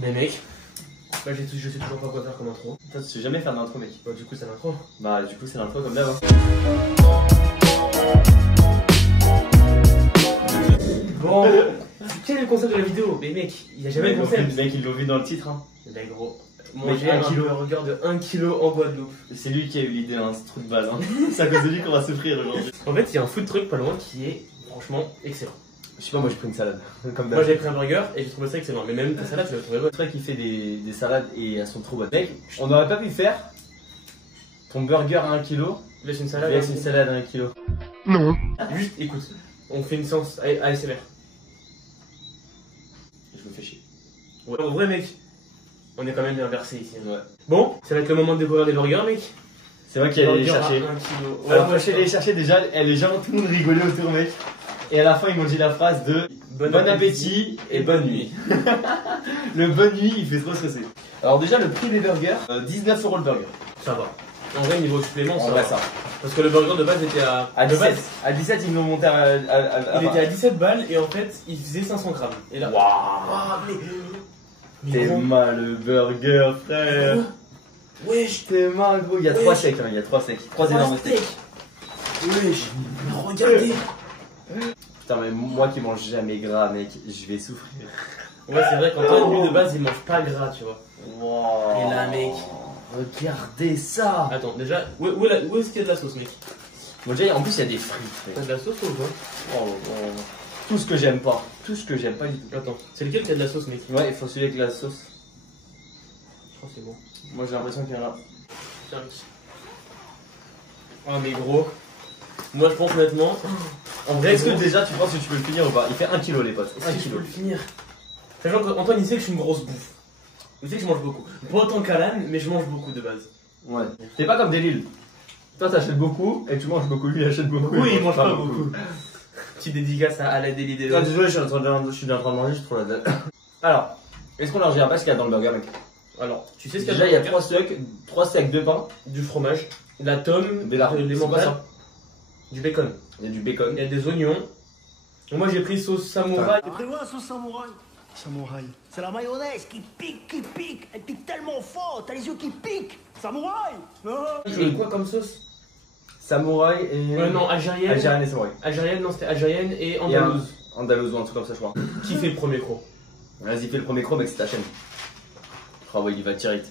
Mais mec, bah, je sais toujours pas quoi faire comme intro. Toi, tu sais jamais faire d'intro, mec. Bah, du coup, c'est l'intro. Bah, du coup, c'est l'intro comme d'hab. Hein. Bon, quel est le concept de la vidéo? Mais mec, il y a jamais de concept. Mec, ils l'ont vu dans le titre. Hein. Mais gros, manger un burger de 1 kg en Guadeloupe. C'est lui qui a eu l'idée, hein, ce truc de base. Hein. C'est à cause de lui qu'on va souffrir aujourd'hui. En fait, il y a un food truck pas loin qui est franchement excellent. Je sais pas, moi j'ai pris une salade. Comme Moi j'ai pris un burger et j'ai trouvé ça excellent. Mais même ta salade, tu l'as trouvé bonne. C'est vrai qu'il fait des salades et elles sont trop bonnes. Mec, on n'aurait pas pu faire ton burger à 1 kg. Laisse une salade. Laisse une salade à 1 kg. Non. Juste écoute, on fait une séance ASMR. Je me fais chier. Ouais. En vrai, mec, on est quand même bien versé ici. Ouais. Bon, ça va être le moment de découvrir des burgers, mec. C'est vrai qu'il allait les chercher. Ouais, Alors, moi je les chercher déjà, les gens, tout le monde rigolait autour, mec. Et à la fin, ils m'ont dit la phrase de bon appétit et bonne nuit. Le bonne nuit, il fait trop stresser. Alors, déjà, le prix des burgers, 19 € le burger. Ça va. En vrai, niveau supplément, ça va. Ça. Parce que le burger de base était à 17. À 17, ils l'ont monté il était à 17 balles et en fait, il faisait 500 grammes. Et là. Waouh! Mais T'es gros. mal le burger, frère. Wesh. T'es mal, gros. Il y a 3 steaks, hein. Il y a 3 steaks. 3 énormes steaks. Wesh. Regardez. Putain, mais moi qui mange jamais gras, mec, je vais souffrir. Ouais, c'est vrai qu'Antoine, lui de base, il mange pas gras, tu vois. Wow. Et là, mec. Regardez ça. Attends, déjà, où est-ce qu'il y a de la sauce, mec? Bon, déjà, en plus, il y a des frites. T'as Mec. de la sauce ou quoi? Oh, oh. Tout ce que j'aime pas. Tout ce que j'aime pas du tout. Attends, c'est lequel qui a de la sauce, mec? Ouais, il faut celui avec la sauce. Je crois que c'est bon. Moi, j'ai l'impression qu'il y en a. Tiens, mec. Oh, mais gros. Moi, je pense honnêtement. En vrai, Est-ce que déjà, tu penses que tu peux le finir ou pas? Il fait 1 kg, les potes. 1 est-ce que je peux kg. le finir? Sachant qu'Antoine, il sait que je suis une grosse bouffe. Il sait que je mange beaucoup. Pas autant qu'Alan, mais je mange beaucoup de base. Ouais. T'es pas comme Delil. Toi, t'achètes beaucoup et tu manges beaucoup. Lui, il achète beaucoup. Oui, il mange pas beaucoup. Petite dédicace à Alain Delidéo. Ah, désolé, je suis en train de manger, je trouve la dalle. Alors, est-ce qu'on leur dira pas ce qu'il y a dans le burger, mec? Alors, tu sais ce qu'il y a Déjà, il y a dans le 3 steaks de pain, du fromage, de la tome, des larmes. de l'emmental, du bacon. Il y a du bacon. Il y a des oignons. Moi, j'ai pris sauce samouraï. J'ai pris quoi, sauce samouraï? Samouraï. C'est la mayonnaise qui pique. Elle pique tellement fort, t'as les yeux qui piquent. Samouraï. Et quoi comme sauce? Samouraï et. Non, algérienne. Algérienne et samouraï. Algérienne, non, c'était algérienne et Et andalouse. Andalouse ou un truc comme ça, je crois. Qui fait le premier croc? Vas-y, fais le premier croc, mec, c'est ta chaîne. Oh, ouais, il va direct.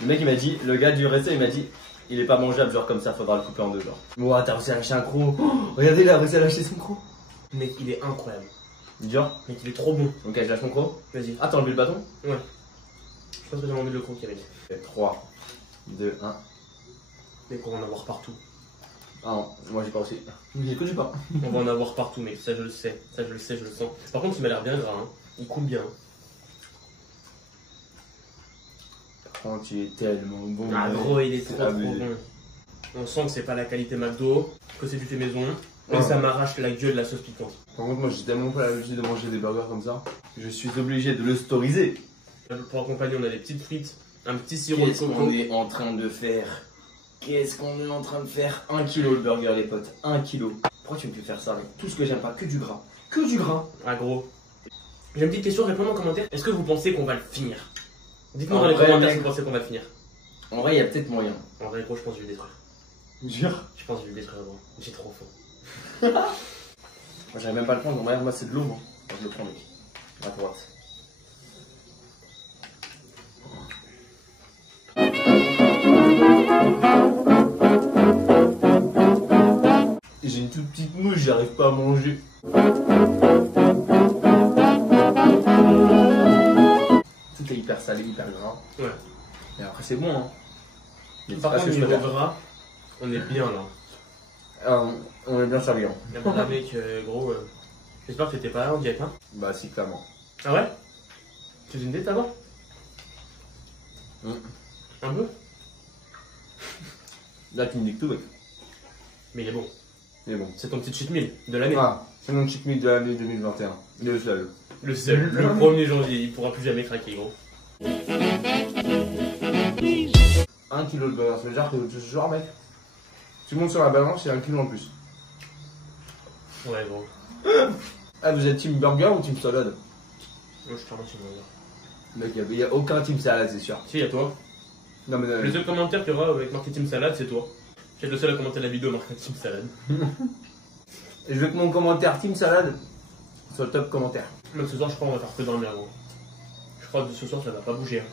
Le mec, il m'a dit, le gars du resto, il m'a dit, il est pas mangeable, genre comme ça, faudra le couper en deux, genre. Ouah, t'as réussi à lâcher un croc. Oh, regardez, il a réussi à lâcher son croc. Mec, il est incroyable. Dur. Mec, il est trop bon. Ok, je lâche mon croc. Vas-y. Ah, t'as enlevé le bâton? Ouais. Je pense que j'ai envie de le croquer, mec. 3, 2, 1. Mec, on va en avoir partout. Ah non, moi j'ai pas aussi. J'ai que du pain. On va en avoir partout, mec. Ça, je le sais. Ça, je le sais, je le sens. Par contre, il m'a l'air bien gras, hein. Il coule bien. Oh, tu es tellement bon. Ah, mec. gros, il est trop abusé. bon. On sent que c'est pas la qualité McDo, que c'est du fait maison. Et Ouais. ça m'arrache la gueule de la sauce piquante. Par contre, moi j'ai tellement pas l'habitude de manger des burgers comme ça. Je suis obligé de le storiser. Pour accompagner, on a des petites frites, un petit sirop de Qu'est-ce coco. qu'on est en train de faire? Qu'est-ce qu'on est en train de faire? 1 kg le burger, les potes. 1 kg. Pourquoi tu me fais faire ça, mec? Tout ce que j'aime pas, que du gras. Que du gras. Ah, gros. J'ai une petite question, répondez en commentaire. Est-ce que vous pensez qu'on va le finir? Dites-nous En dans les vrai, commentaires mec. si vous pensez qu'on va le finir. En vrai, il y a peut-être moyen. En vrai, gros, je pense que je vais le détruire. Jure. Je pense que je vais le détruire, gros. J'ai trop faim. Moi, j'arrive même pas à le prendre. Regarde, moi, c'est de l'eau, moi. Moi, je le prends, mec. À droite. J'ai une toute petite mouche, j'arrive pas à manger. Tout est hyper salé, hyper gras. Ouais. Et après, c'est bon, hein. Mais c'est Par pas ce contre, que je niveau préfère. gras, on est bien là. On est bien servi, hein. Y'a pas mec, gros. J'espère que t'étais pas là en diète, hein. Bah, si, clairement. Ah ouais? Tu fais une diète avant? Mm. Un peu? Là, tu me dis que tout, mec. Mais il est bon. Mais bon. C'est ton petit cheat meal de l'année. Ah, c'est mon cheat meal de l'année 2021. Le seul. Le seul, le 1er janvier, il pourra plus jamais craquer, gros. 1 kg de burger, ça veut dire que ce genre, mec, tu montes sur la balance, c'est 1 kg en plus. Ouais, gros. Ah, vous êtes team burger ou team salade? Moi, je suis clairement chez moi. Mec, il y a aucun team salade, c'est sûr. Si, y'a toi. Non, mais Le seul commentaire qu'il y aura avec marqué Team Salade, c'est toi. J'ai le seul à commenter la vidéo marqué Team Salade. je veux que mon commentaire team salade soit le top commentaire. Même ce soir, je crois qu'on va faire que dormir, gros. Je crois que ce soir, ça va pas bouger. Hein.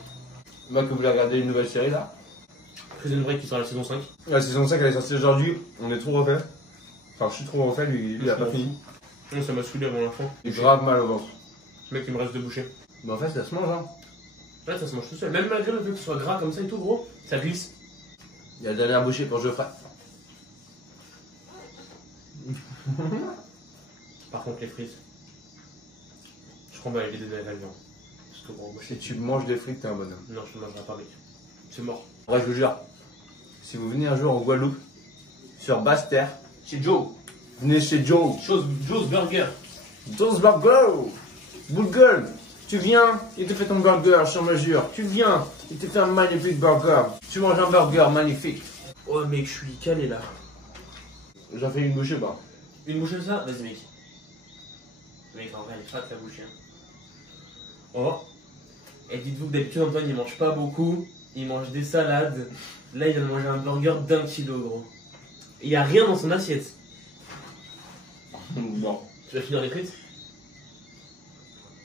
Moi, que vous voulez regarder une nouvelle série là. Prison Break qui sera la saison 5. La saison 5 elle est sortie aujourd'hui, on est trop refait. Enfin, je suis trop refait, lui il a pas fini. Non, ça m'a saoulé avant la fin. J'ai grave mal au ventre. Mec, il me reste 2 bouchées. Mais en fait, ça se mange, hein. Là, ça se mange tout seul. Même malgré le fait que ce soit gras comme ça et tout, gros, ça glisse. Il y a la dernière bouchée pour Geoffrey. Par contre, les frites. Je crois qu'on va les donner à la viande. Parce que gros, moi, Si tu manges des frites, t'es un bonhomme. Non, je ne mangerai pas, mec. C'est mort. Ouais, je vous jure, si vous venez un jour en Guadeloupe, sur Basse-Terre, Chez Joe. venez chez Joe. Joe's Burger. Joe's Burger. Boule tu viens, il te fait ton burger sur mesure. Tu viens, il te fait un magnifique burger. Tu manges un burger magnifique. Oh, mec, je suis calé là. J'en fais une bouchée, pas. Une bouchée de ça? Vas-y, mec. Mec, en vrai, elle est fat la bouchée. Hein. Oh. Et dites-vous que d'habitude, Antoine, il mange pas beaucoup. Il mange des salades. Là, il vient de manger un burger d'1 kilo, gros. Il y a rien dans son assiette. Non. Tu vas finir les frites?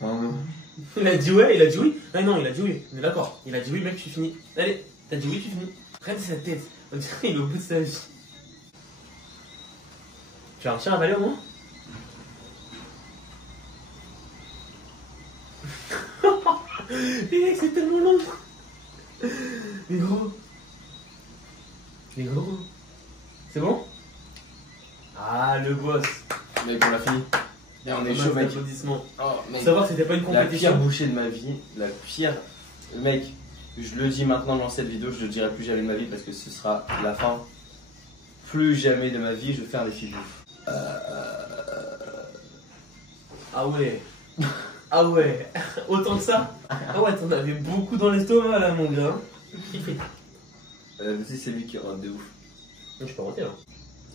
Non. Il a dit ouais, il a dit oui. Ah non, il a dit oui. On est d'accord. Il a dit oui, mec, tu finis. Allez, t'as dit oui, tu finis. Regarde sa tête. On dirait qu'il est au bout de sa vie. Tu vas réussir à avaler au moins? Mec, c'est tellement long. Mais gros. Mais gros. C'est bon? Ah, le boss. Mec, on l'a fini. Et on est chaud, mec. Applaudissements. Oh, mec. Savoir que c'était pas une La compétition. pire bouchée de ma vie, la pire. Mec, je le dis maintenant dans cette vidéo, je le dirai plus jamais de ma vie parce que ce sera la fin. Plus jamais de ma vie, je fais un défi bouffe. Ah ouais. Ah ouais. Autant que ça. Ah ouais, t'en avais beaucoup dans l'estomac là, mon gars. Si c'est lui qui rate de ouf. Je peux rentrer là.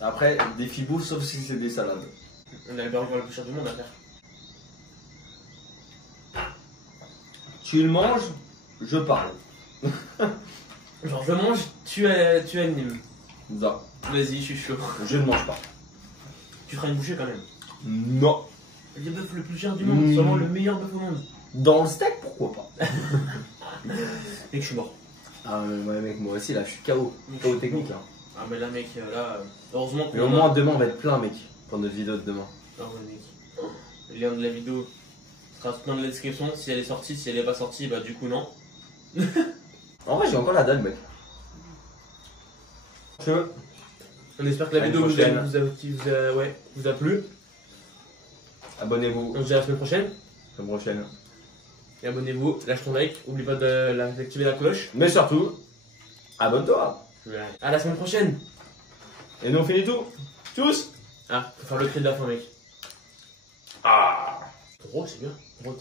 Après, défi bouffe, sauf si c'est des salades. On a le burger le plus cher du monde à faire. Tu le manges, je parle. Genre, je mange, tu animes. Non, Vas-y, je suis chaud. je ne mange pas. Tu feras une bouchée quand même. Non. Le bœuf le plus cher du monde, sûrement le meilleur bœuf au monde. Dans le steak, pourquoi pas? Mec, je suis mort. Ah ouais, mec, moi aussi là, je suis KO. KO technique là. Ah, mais là, mec, là, heureusement Mais au moins demain, on va être plein, mec, pour notre vidéo de demain. Ah ouais, mec. Le lien de la vidéo sera dans la description. Si elle est sortie, si elle est pas sortie, bah du coup, non. En vrai, j'ai encore la dalle, mec. On espère que la À une vidéo prochaine. vous a plu. Abonnez-vous. On se dit à la semaine prochaine. La semaine prochaine. Et abonnez-vous, lâche ton like, oublie pas d'activer la cloche. Mais surtout, abonne-toi. À la semaine prochaine. Et nous on finit tout. Tous. Ah, faut faire le cri de la fin, mec. Ah. Gros, c'est bien. Gros.